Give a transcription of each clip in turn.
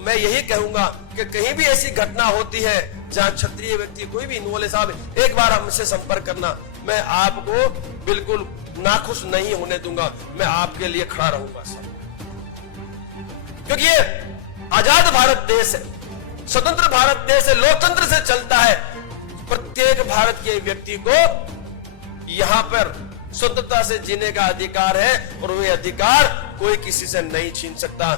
मैं यही कहूंगा कि कहीं भी ऐसी घटना होती है जहां क्षत्रिय व्यक्ति कोई भी नोले साहब एक बार हमसे संपर्क करना, मैं आपको बिल्कुल नाखुश नहीं होने दूंगा, मैं आपके लिए खड़ा रहूंगा सर। क्योंकि ये आजाद भारत देश है, स्वतंत्र भारत देश है, लोकतंत्र से चलता है। प्रत्येक भारत के व्यक्ति को यहां पर स्वतंत्रता से जीने का अधिकार है और वह अधिकार कोई किसी से नहीं छीन सकता।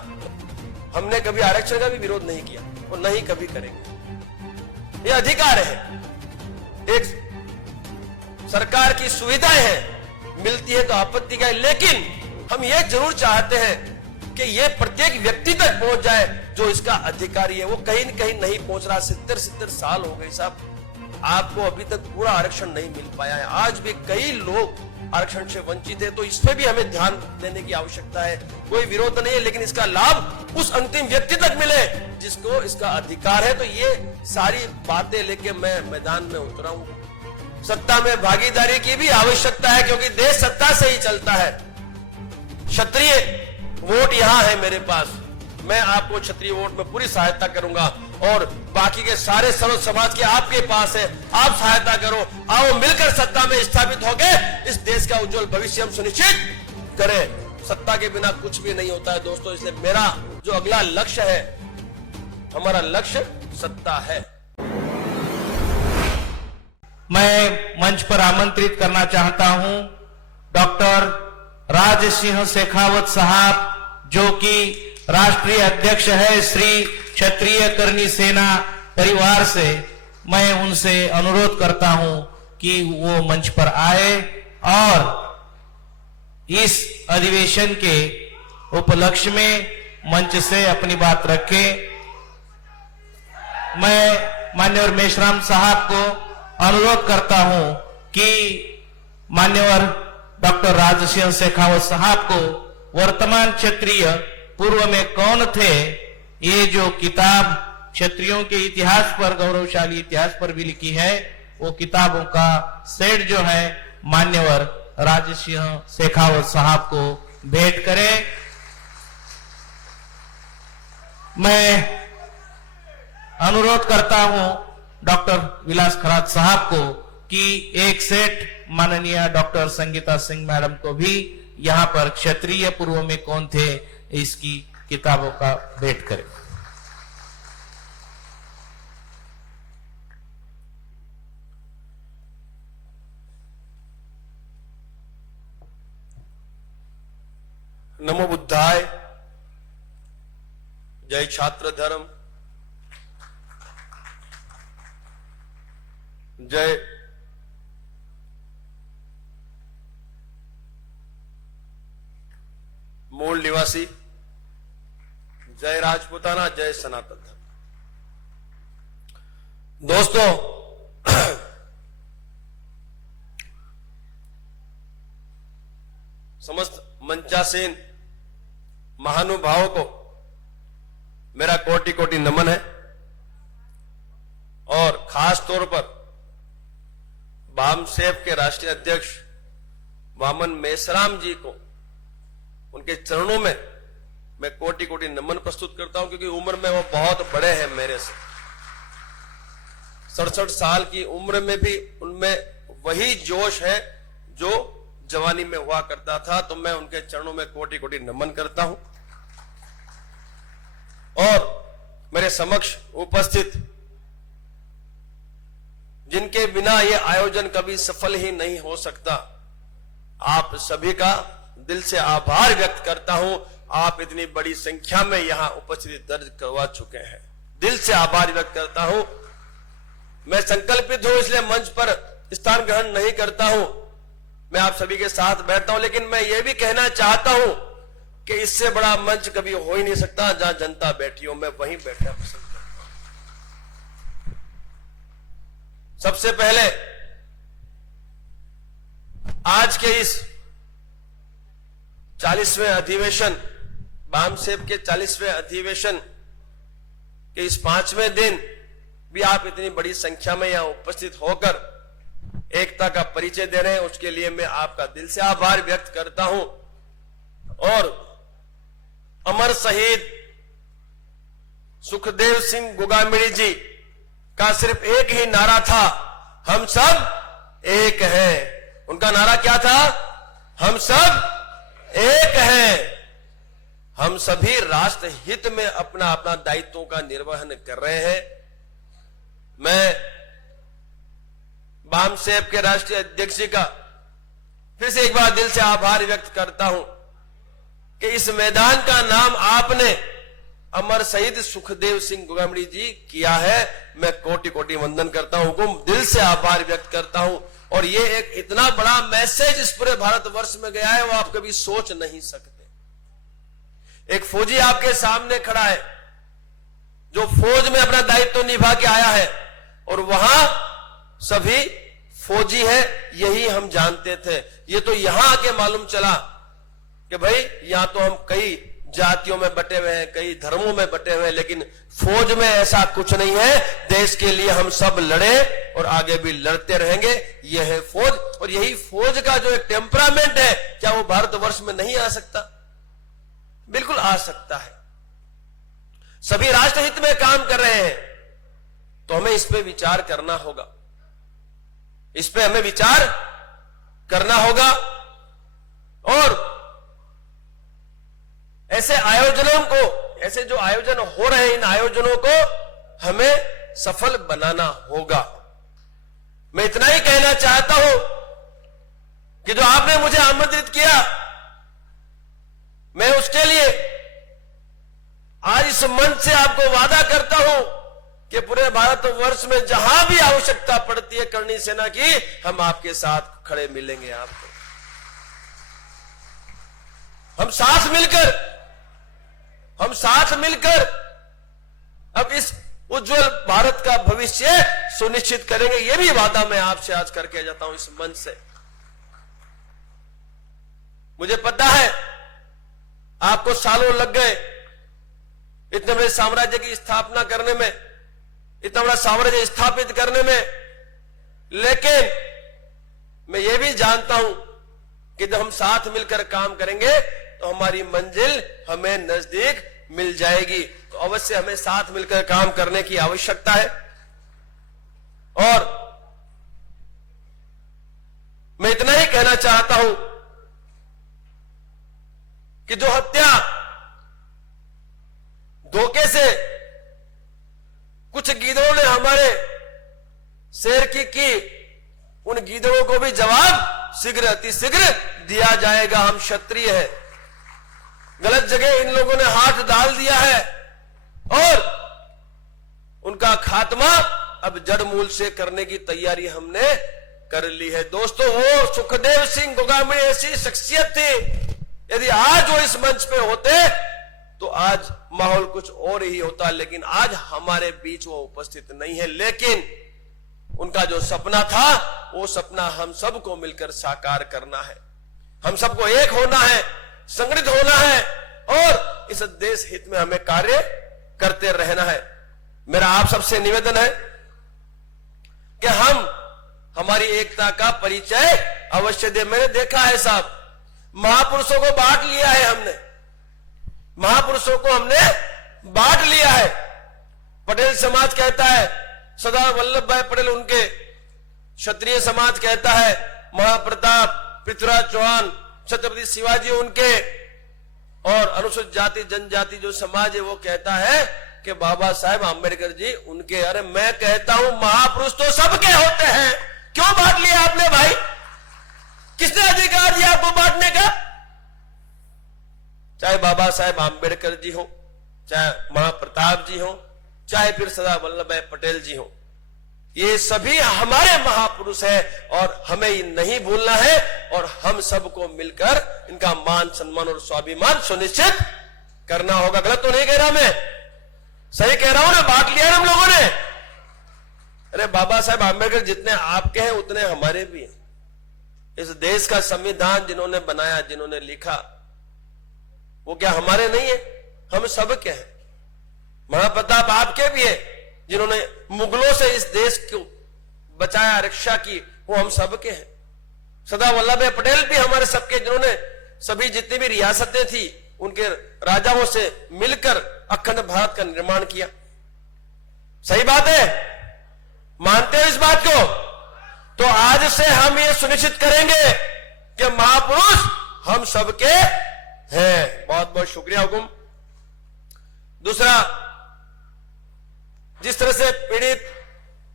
हमने कभी आरक्षण का भी विरोध नहीं किया और नहीं कभी करेंगे। यह अधिकार है, एक सरकार की सुविधाएं हैं, मिलती है तो आपत्ति का है, लेकिन हम यह जरूर चाहते हैं कि यह प्रत्येक व्यक्ति तक पहुंच जाए जो इसका अधिकारी है। वो कहीं न कहीं नहीं पहुंच रहा। 70 साल हो गए साहब, आपको अभी तक पूरा आरक्षण नहीं मिल पाया है। आज भी कई लोग आरक्षण से वंचित है, तो इस पे भी हमें ध्यान देने की आवश्यकता है। कोई विरोध नहीं है, लेकिन इसका लाभ उस अंतिम व्यक्ति तक मिले जिसको इसका अधिकार है। तो ये सारी बातें लेके मैं मैदान में उतरा हूं। सत्ता में भागीदारी की भी आवश्यकता है, क्योंकि देश सत्ता से ही चलता है। क्षत्रिय वोट यहां है मेरे पास, मैं आपको क्षत्रिय वोट में पूरी सहायता करूंगा और बाकी के सारे सर्व समाज के आपके पास है, आप सहायता करो। आओ मिलकर सत्ता में स्थापित होकर इस देश का उज्जवल भविष्य हम सुनिश्चित करें। सत्ता के बिना कुछ भी नहीं होता है दोस्तों, इसलिए मेरा जो अगला लक्ष्य है, हमारा लक्ष्य सत्ता है। मैं मंच पर आमंत्रित करना चाहता हूं डॉक्टर राज सिंह शेखावत साहब, जो कि राष्ट्रीय अध्यक्ष है श्री क्षत्रिय करनी सेना परिवार से। मैं उनसे अनुरोध करता हूं कि वो मंच पर आए और इस अधिवेशन के उपलक्ष्य में मंच से अपनी बात रखें। मैं मान्यवर मेश्राम साहब को अनुरोध करता हूं कि मान्यवर डॉक्टर राज सिंह शेखावत साहब को वर्तमान क्षत्रिय पूर्व में कौन थे, ये जो किताब क्षत्रियों के इतिहास पर, गौरवशाली इतिहास पर भी लिखी है, वो किताबों का सेट जो है मान्यवर राज सिंह शेखावत साहब को भेंट करें। मैं अनुरोध करता हूं डॉक्टर विलास खरात साहब को कि एक सेट माननीय डॉक्टर संगीता सिंह मैडम को भी यहां पर क्षत्रिय पूर्व में कौन थे इसकी किताबों का भेंट करें। नमो बुद्धाय, जय छात्र धर्म, जय मूल निवासी, जय राजपूताना, जय सनातन धर्म। दोस्तों, समस्त मंचासीन महानुभावों को मेरा कोटि कोटि नमन है और खास तौर पर बामसेफ के राष्ट्रीय अध्यक्ष वामन मेश्राम जी को, उनके चरणों में मैं कोटि कोटि नमन प्रस्तुत करता हूं, क्योंकि उम्र में वो बहुत बड़े हैं मेरे से। 67 साल की उम्र में भी उनमें वही जोश है जो जवानी में हुआ करता था। तो मैं उनके चरणों में कोटि कोटि नमन करता हूं और मेरे समक्ष उपस्थित जिनके बिना यह आयोजन कभी सफल ही नहीं हो सकता, आप सभी का दिल से आभार व्यक्त करता हूं। आप इतनी बड़ी संख्या में यहां उपस्थिति दर्ज करवा चुके हैं, दिल से आभार व्यक्त करता हूं। मैं संकल्पित हूं, इसलिए मंच पर स्थान ग्रहण नहीं करता हूं, मैं आप सभी के साथ बैठता हूं। लेकिन मैं यह भी कहना चाहता हूं कि इससे बड़ा मंच कभी हो ही नहीं सकता जहां जनता बैठी हो, मैं वहीं बैठना पसंद करता हूं। सबसे पहले आज के इस 40वें अधिवेशन, बामसेफ के 40वें अधिवेशन के इस 5वें दिन भी आप इतनी बड़ी संख्या में यहां उपस्थित होकर एकता का परिचय दे रहे हैं, उसके लिए मैं आपका दिल से आभार व्यक्त करता हूं। और अमर शहीद सुखदेव सिंह गोगामिणी जी का सिर्फ एक ही नारा था, हम सब एक हैं। उनका नारा क्या था? हम सब एक हैं। हम सभी राष्ट्र हित में अपना अपना दायित्वों का निर्वहन कर रहे हैं। मैं बामसेब के राष्ट्रीय अध्यक्ष जी का फिर से एक बार दिल से आभार व्यक्त करता हूं कि इस मैदान का नाम आपने अमर शहीद सुखदेव सिंह गोगामिणी जी किया है। मैं कोटि कोटि वंदन करता हूं, हुकुम दिल से आभार व्यक्त करता हूं। और ये एक इतना बड़ा मैसेज इस पूरे भारतवर्ष में गया है, वो आप कभी सोच नहीं सकते। एक फौजी आपके सामने खड़ा है जो फौज में अपना दायित्व निभा के आया है, और वहां सभी फौजी है, यही हम जानते थे। ये तो यहां आके मालूम चला कि भाई यहां तो हम कई जातियों में बटे हुए हैं, कई धर्मों में बटे हुए हैं, लेकिन फौज में ऐसा कुछ नहीं है। देश के लिए हम सब लड़े और आगे भी लड़ते रहेंगे। यह है फौज, और यही फौज का जो एक टेम्परामेंट है, क्या वो भारतवर्ष में नहीं आ सकता? बिल्कुल आ सकता है। सभी राष्ट्रहित में काम कर रहे हैं, तो हमें इस पे विचार करना होगा। इस पे हमें विचार करना होगा, और ऐसे आयोजनों को, ऐसे जो आयोजन हो रहे हैं, इन आयोजनों को हमें सफल बनाना होगा। मैं इतना ही कहना चाहता हूं कि जो आपने मुझे आमंत्रित किया, मैं उसके लिए आज इस मंच से आपको वादा करता हूं कि पूरे भारतवर्ष में जहां भी आवश्यकता पड़ती है करणी सेना की, हम आपके साथ खड़े मिलेंगे। आपको हम साथ मिलकर अब इस उज्जवल भारत का भविष्य सुनिश्चित करेंगे। यह भी वादा मैं आपसे आज करके जाता हूं इस मंच से। मुझे पता है आपको सालों लग गए इतने बड़े साम्राज्य की स्थापना करने में, इतना बड़ा साम्राज्य स्थापित करने में, लेकिन मैं ये भी जानता हूं कि जब हम साथ मिलकर काम करेंगे तो हमारी मंजिल हमें नजदीक मिल जाएगी। तो अवश्य हमें साथ मिलकर काम करने की आवश्यकता है। और मैं इतना ही कहना चाहता हूं कि जो हत्या धोखे से कुछ गीदड़ों ने हमारे शेर की, उन गीदड़ों को भी जवाब शीघ्र अतिशीघ्र दिया जाएगा। हम क्षत्रिय हैं। गलत जगह इन लोगों ने हाथ डाल दिया है, और उनका खात्मा अब जड़ मूल से करने की तैयारी हमने कर ली है। दोस्तों, वो सुखदेव सिंह गोगामिणी ऐसी शख्सियत थी, यदि आज वो इस मंच पे होते तो आज माहौल कुछ और ही होता, लेकिन आज हमारे बीच वो उपस्थित नहीं है। लेकिन उनका जो सपना था, वो सपना हम सबको मिलकर साकार करना है। हम सबको एक होना है, संगठित होना है, और इस देश हित में हमें कार्य करते रहना है। मेरा आप सबसे निवेदन है कि हम हमारी एकता का परिचय अवश्य दे। मैंने देखा है साहब, महापुरुषों को बांट लिया है हमने, महापुरुषों को हमने बांट लिया है। पटेल समाज कहता है सरदार वल्लभ भाई पटेल उनके, क्षत्रिय समाज कहता है महाप्रताप, पृथ्वीराज चौहान, छत्रपति शिवाजी उनके, और अनुसूचित जाति जनजाति जो समाज है वो कहता है कि बाबा साहेब आंबेडकर जी उनके। अरे मैं कहता हूं महापुरुष तो सबके होते हैं, क्यों बांट लिया आपने भाई? किसने अधिकार दिया आपको बांटने का? चाहे बाबा साहेब आंबेडकर जी हो, चाहे महाप्रताप जी हो, चाहे फिर सरदार वल्लभ भाई पटेल जी हो, ये सभी हमारे महापुरुष हैं, और हमें ये नहीं भूलना है। और हम सबको मिलकर इनका मान सम्मान और स्वाभिमान सुनिश्चित करना होगा। गलत तो नहीं कह रहा मैं, सही कह रहा हूं ना? बांट लिया है हम लोगों ने। अरे बाबा साहेब आंबेडकर जितने आपके हैं उतने हमारे भी हैं। इस देश का संविधान जिन्होंने बनाया, जिन्होंने लिखा, वो क्या हमारे नहीं है? हम सबके हैं। महाप्रताप आपके भी है, जिन्होंने मुगलों से इस देश को बचाया, रक्षा की, वो हम सबके हैं। सरदार वल्लभ भाई पटेल भी हमारे सबके, जिन्होंने सभी जितनी भी रियासतें थी उनके राजाओं से मिलकर अखंड भारत का निर्माण किया। सही बात है, मानते हो इस बात को? तो आज से हम ये सुनिश्चित करेंगे कि महापुरुष हम सबके हैं। बहुत बहुत शुक्रिया हुकुम। दूसरा, जिस तरह से पीड़ित,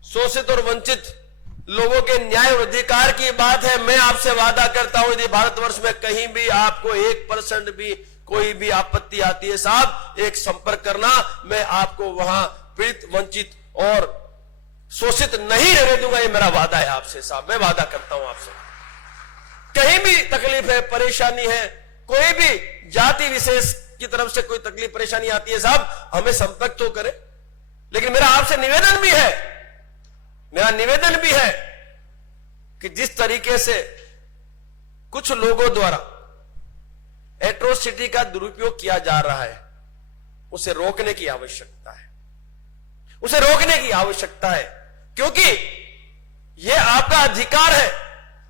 शोषित और वंचित लोगों के न्याय और अधिकार की बात है, मैं आपसे वादा करता हूं यदि भारतवर्ष में कहीं भी आपको 1% भी कोई भी आपत्ति आती है साहब, एक संपर्क करना, मैं आपको वहां पीड़ित, वंचित और शोषित नहीं रहने दूंगा। ये मेरा वादा है आपसे साहब, मैं वादा करता हूं आपसे। कहीं भी तकलीफ है, परेशानी है, कोई भी जाति विशेष की तरफ से कोई तकलीफ परेशानी आती है साहब, हमें संपर्क तो करें। लेकिन मेरा आपसे निवेदन भी है, मेरा निवेदन भी है कि जिस तरीके से कुछ लोगों द्वारा एट्रोसिटी का दुरुपयोग किया जा रहा है, उसे रोकने की आवश्यकता है, उसे रोकने की आवश्यकता है, क्योंकि यह आपका अधिकार है,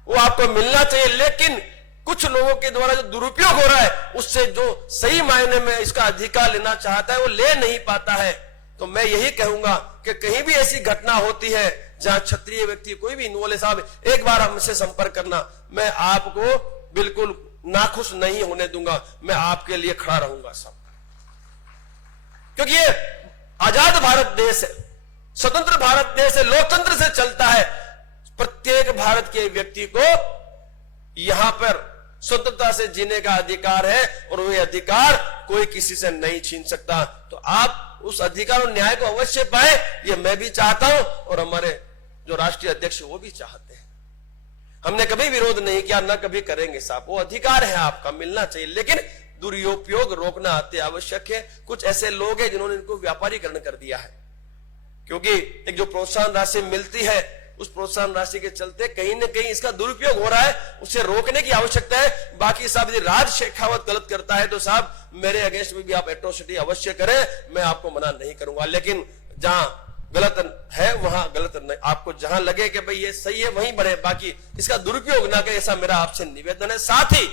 वो आपको मिलना चाहिए। लेकिन कुछ लोगों के द्वारा जो दुरुपयोग हो रहा है, उससे जो सही मायने में इसका अधिकार लेना चाहता है वो ले नहीं पाता है। तो मैं यही कहूंगा कि कहीं भी ऐसी घटना होती है जहां क्षत्रिय व्यक्ति कोई भी इन्वॉल्व है साहब, एक बार हमसे संपर्क करना, मैं आपको बिल्कुल नाखुश नहीं होने दूंगा, मैं आपके लिए खड़ा रहूंगा साहब। क्योंकि ये आजाद भारत देश है, स्वतंत्र भारत देश है, लोकतंत्र से चलता है। प्रत्येक भारत के व्यक्ति को यहां पर स्वतंत्रता से जीने का अधिकार है और वह अधिकार कोई किसी से नहीं छीन सकता। तो आप उस अधिकार और न्याय को अवश्य पाए, ये मैं भी चाहता हूं और हमारे जो राष्ट्रीय अध्यक्ष वो भी चाहते हैं। हमने कभी विरोध नहीं किया, ना कभी करेंगे साहब, वो अधिकार है आपका, मिलना चाहिए। लेकिन दुरुपयोग रोकना अति आवश्यक है। कुछ ऐसे लोग हैं जिन्होंने इनको व्यापारीकरण कर दिया है, क्योंकि एक जो प्रोत्साहन राशि मिलती है, उस प्रोत्साहन राशि के चलते कहीं ना कहीं इसका दुरुपयोग हो रहा है, उसे रोकने की आवश्यकता है। बाकी साहब यदि राज शेखावत गलत करता है तो साहब मेरे अगेंस्ट में भी आप एट्रोसिटी अवश्य करें, मैं आपको मना नहीं करूंगा। लेकिन जहां गलत है वहां गलत नहीं, आपको जहां लगे कि भाई ये सही है वहीं बढ़े, बाकी इसका दुरुपयोग ना करें, ऐसा मेरा आपसे निवेदन है। साथ ही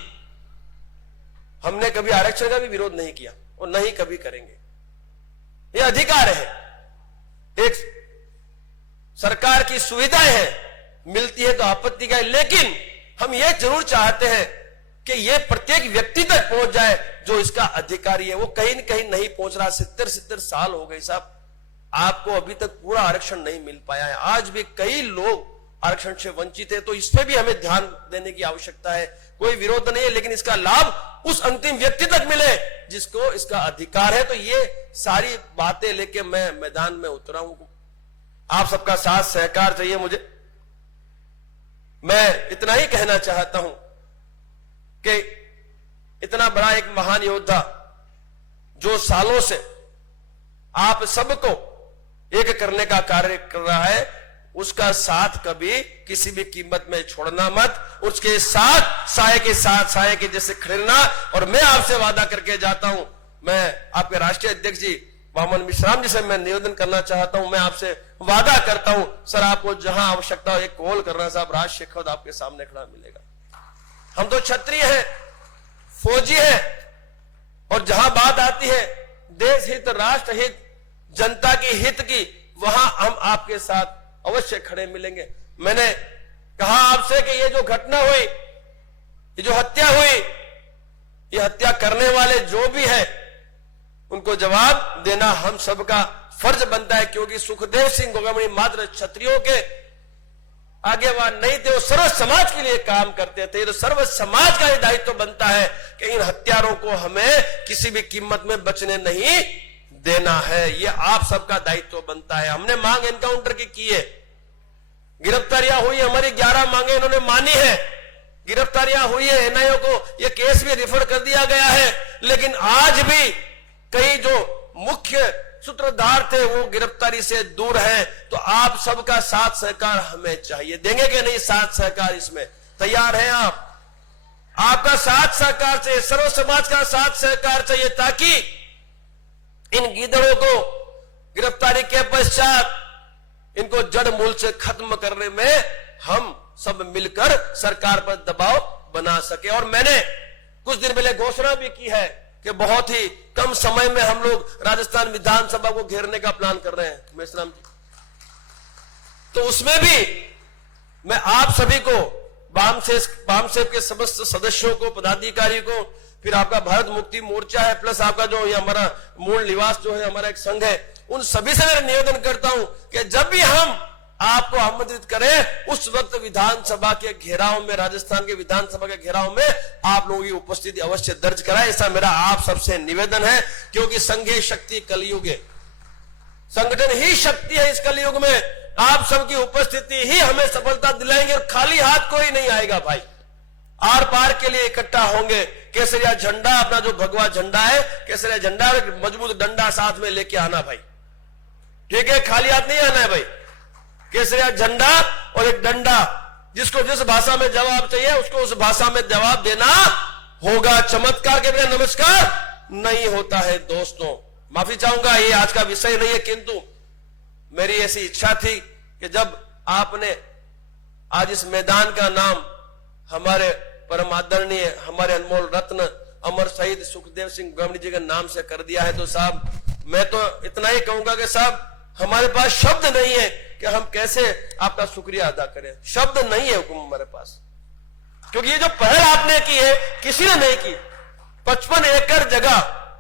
हमने कभी आरक्षण का भी विरोध नहीं किया और नहीं कभी करेंगे, ये अधिकार है। एक सरकार की सुविधाएं हैं, मिलती है तो आपत्ति का है, लेकिन हम ये जरूर चाहते हैं कि ये प्रत्येक व्यक्ति तक पहुंच जाए जो इसका अधिकारी है। वो कहीं न कहीं नहीं पहुंच रहा। 70 साल हो गए साहब, आपको अभी तक पूरा आरक्षण नहीं मिल पाया है। आज भी कई लोग आरक्षण से वंचित है, तो इस पे भी हमें ध्यान देने की आवश्यकता है। कोई विरोध नहीं है, लेकिन इसका लाभ उस अंतिम व्यक्ति तक मिले जिसको इसका अधिकार है। तो ये सारी बातें लेके मैं मैदान में उतरा हूं। आप सबका साथ सहकार चाहिए मुझे। मैं इतना ही कहना चाहता हूं कि इतना बड़ा एक महान योद्धा जो सालों से आप सबको एक करने का कार्य कर रहा है, उसका साथ कभी किसी भी कीमत में छोड़ना मत। उसके साथ साये के जैसे खड़ेना। और मैं आपसे वादा करके जाता हूं, मैं आपके राष्ट्रीय अध्यक्ष जी मोहम्मद मिश्राम जी से मैं निवेदन करना चाहता हूं, मैं आपसे वादा करता हूं सर, आपको जहां आवश्यकता हो एक कॉल करना साहब, राज शेखावत आपके सामने खड़ा मिलेगा। हम तो क्षत्रिय हैं, फौजी हैं, और जहां बात आती है देश हित, राष्ट्र हित, जनता की हित की, वहां हम आपके साथ अवश्य खड़े मिलेंगे। मैंने कहा आपसे कि ये जो घटना हुई, ये जो हत्या हुई, ये हत्या करने वाले जो भी है उनको जवाब देना हम सबका फर्ज बनता है, क्योंकि सुखदेव सिंह गोगामणि मात्र क्षत्रियों के आगेवान नहीं थे, वो सर्व समाज के लिए काम करते थे। तो सर्व समाज का ये दायित्व बनता है कि इन हत्यारों को हमें किसी भी कीमत में बचने नहीं देना है। ये आप सबका दायित्व बनता है। हमने मांग एनकाउंटर की है, गिरफ्तारियां हुई, हमारी 11 मांगे इन्होंने मानी है, गिरफ्तारियां हुई है, एनआईओ को ये केस भी रिफर कर दिया गया है। लेकिन आज भी कई जो मुख्य सूत्रधार थे वो गिरफ्तारी से दूर हैं। तो आप सबका साथ सहकार हमें चाहिए। देंगे कि नहीं साथ सहकार? इसमें तैयार हैं आप? आपका साथ सहकार चाहिए, सर्व समाज का साथ सहकार चाहिए, ताकि इन गीदड़ों को गिरफ्तारी के पश्चात इनको जड़ मूल से खत्म करने में हम सब मिलकर सरकार पर दबाव बना सके। और मैंने कुछ दिन पहले घोषणा भी की है कि बहुत ही कम समय में हम लोग राजस्थान विधानसभा को घेरने का प्लान कर रहे हैं मेश्राम जी। तो उसमें भी मैं आप सभी को, बामसेब के समस्त सदस्यों को, पदाधिकारी को, फिर आपका भारत मुक्ति मोर्चा है, प्लस आपका जो ये हमारा मूल निवास जो है हमारा एक संघ है, उन सभी से मैं निवेदन करता हूं कि जब भी हम आपको आमंत्रित करें उस वक्त विधानसभा के घेराव में, राजस्थान के विधानसभा के घेराव में आप लोगों की उपस्थिति अवश्य दर्ज कराएं। ऐसा मेरा आप सबसे निवेदन है, क्योंकि संघीय शक्ति कलयुग है, संगठन ही शक्ति है इस कलयुग में। आप सबकी उपस्थिति ही हमें सफलता दिलाएंगे और खाली हाथ कोई नहीं आएगा भाई। आर पार के लिए इकट्ठा होंगे। केसरिया झंडा, अपना जो भगवा झंडा है, केसरिया झंडा, मजबूत डंडा साथ में लेके आना भाई, ठीक है? खाली हाथ नहीं आना है भाई। केसरिया झंडा और एक डंडा, जिसको जिस भाषा में जवाब चाहिए उसको उस भाषा में जवाब देना होगा। चमत्कार के बिना नमस्कार नहीं होता है दोस्तों। माफी चाहूंगा, ये आज का विषय नहीं है, किंतु मेरी ऐसी इच्छा थी कि जब आपने आज इस मैदान का नाम हमारे परम आदरणीय, हमारे अनमोल रत्न अमर शहीद सुखदेव सिंह गोमनी जी के नाम से कर दिया है, तो साहब मैं तो इतना ही कहूंगा कि साहब हमारे पास शब्द नहीं है कि हम कैसे आपका शुक्रिया अदा करें। शब्द नहीं है हुकुम हमारे पास, क्योंकि ये जो पहल आपने की है किसी ने नहीं की। 55 एकड़ जगह,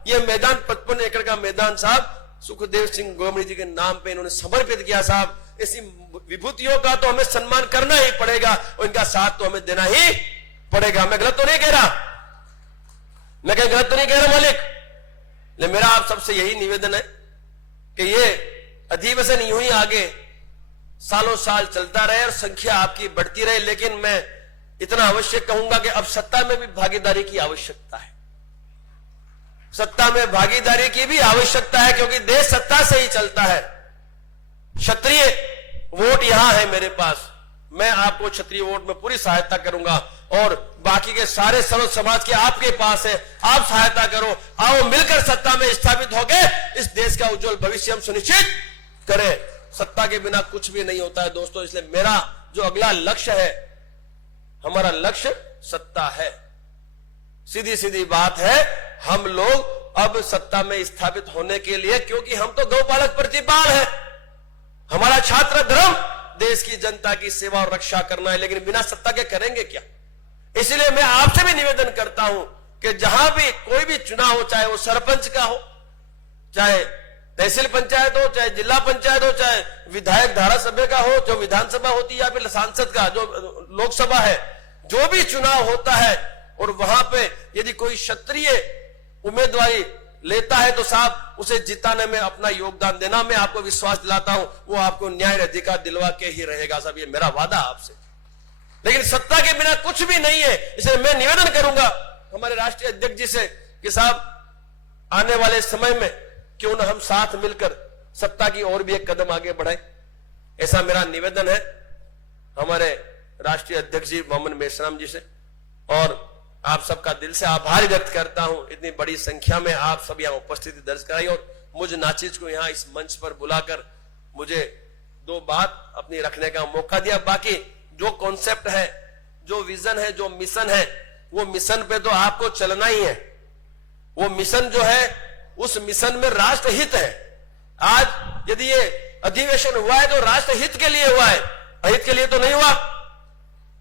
ये मैदान 55 एकड़ का मैदान साहब सुखदेव सिंह गोमनी जी के नाम पे इन्होंने समर्पित किया। साहब ऐसी विभूतियों का तो हमें सम्मान करना ही पड़ेगा और इनका साथ तो हमें देना ही पड़ेगा। मैं गलत तो नहीं कह रहा, मैं कहीं गलत तो नहीं कह रहा मालिक, लेकिन मेरा आप सबसे यही निवेदन है कि ये अधिवेशन यूं ही आगे सालों साल चलता रहे और संख्या आपकी बढ़ती रहे। लेकिन मैं इतना अवश्य कहूंगा कि अब सत्ता में भी भागीदारी की आवश्यकता है, सत्ता में भागीदारी की भी आवश्यकता है, क्योंकि देश सत्ता से ही चलता है। क्षत्रिय वोट यहां है मेरे पास, मैं आपको क्षत्रिय वोट में पूरी सहायता करूंगा और बाकी के सारे सर्व समाज के आपके पास है, आप सहायता करो। आओ मिलकर सत्ता में स्थापित होकर इस देश का उज्जवल भविष्य हम सुनिश्चित करें। सत्ता के बिना कुछ भी नहीं होता है दोस्तों, इसलिए मेरा जो अगला लक्ष्य है, हमारा लक्ष्य सत्ता है। सीधी सीधी बात है, हम लोग अब सत्ता में स्थापित होने के लिए, क्योंकि हम तो गौपालक प्रतिपाल है, हमारा छात्र धर्म देश की जनता की सेवा और रक्षा करना है, लेकिन बिना सत्ता के करेंगे क्या? इसलिए मैं आपसे भी निवेदन करता हूं कि जहां भी कोई भी चुनाव हो, चाहे वो सरपंच का हो, चाहे तहसील पंचायत हो, चाहे जिला पंचायत हो, चाहे विधायक धारासभ्य का हो, जो विधानसभा होती है, या फिर सांसद का जो लोकसभा है, जो भी चुनाव होता है और वहां पे यदि कोई क्षत्रिय उम्मीदवारी लेता है तो साहब उसे जिताने में अपना योगदान देना। मैं आपको विश्वास दिलाता हूं वो आपको न्याय अधिकार दिलवा के ही रहेगा साहब, ये मेरा वादा आपसे। लेकिन सत्ता के बिना कुछ भी नहीं है, इसलिए मैं निवेदन करूंगा हमारे राष्ट्रीय अध्यक्ष जी से कि साहब आने वाले समय में क्यों ना हम साथ मिलकर सत्ता की ओर भी एक कदम आगे बढ़ाएं। ऐसा मेरा निवेदन है हमारे राष्ट्रीय अध्यक्ष जी मोहम्मद मेश्राम जी से, और आप सबका दिल से आभार व्यक्त करता हूं। इतनी बड़ी संख्या में आप सब यहां उपस्थिति दर्ज कराई और मुझ नाचीज को यहां इस मंच पर बुलाकर मुझे दो बात अपनी रखने का मौका दिया। बाकी जो कॉन्सेप्ट है, जो विजन है, जो मिशन है, वो मिशन पे तो आपको चलना ही है। वो मिशन जो है, उस मिशन में राष्ट्र हित है। आज यदि ये अधिवेशन हुआ है तो राष्ट्र हित के लिए हुआ है, अहित के लिए तो नहीं हुआ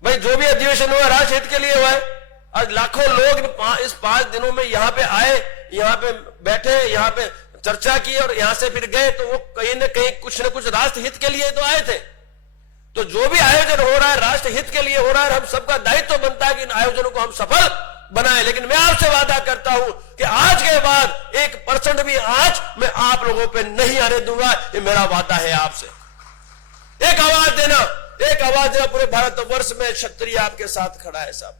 भाई। जो भी अधिवेशन हुआ राष्ट्र हित के लिए हुआ है। आज लाखों लोग इस 5 दिनों में यहाँ पे आए, यहाँ पे बैठे, यहाँ पे चर्चा की और यहां से फिर गए, तो वो कहीं ना कहीं कुछ ना कुछ राष्ट्र हित के लिए तो आए थे। तो जो भी आयोजन हो रहा है राष्ट्र हित के लिए हो रहा है, हम सबका दायित्व बनता है कि इन आयोजनों को हम सफल बनाए। लेकिन मैं आपसे वादा करता हूं कि आज के बाद 1% भी आंच मैं आप लोगों पे नहीं आने दूंगा, ये मेरा वादा है आपसे। एक आवाज देना, एक आवाज देना, पूरे भारतवर्ष में क्षत्रिय आपके साथ खड़ा है साहब,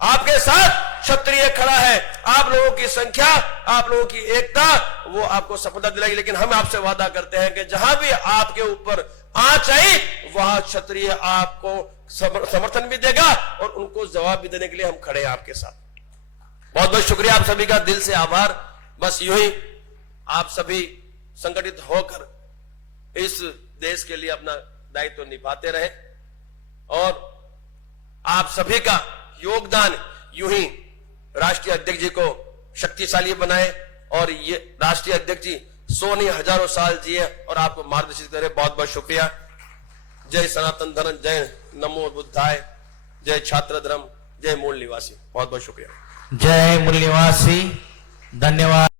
आपके साथ क्षत्रिय खड़ा है। आप लोगों की संख्या, आप लोगों की एकता, वो आपको सफलता दिलाएगी। लेकिन हम आपसे वादा करते हैं कि जहां भी आपके ऊपर आंच आई वहां क्षत्रिय आपको समर्थन भी देगा और उनको जवाब भी देने के लिए हम खड़े हैं आपके साथ। बहुत बहुत शुक्रिया, आप सभी का दिल से आभार। बस यूं ही आप सभी संगठित होकर इस देश के लिए अपना दायित्व निभाते रहे और आप सभी का योगदान यूं ही राष्ट्रीय अध्यक्ष जी को शक्तिशाली बनाए और ये राष्ट्रीय अध्यक्ष जी 100 नहीं हजारों साल जिए और आपको मार्गदर्शित करे। बहुत बहुत शुक्रिया। जय सनातन धर्म, जय नमो बुद्धाय, जय छात्र धर्म, जय मूल निवासी। बहुत बहुत शुक्रिया। जय मूल निवासी। धन्यवाद।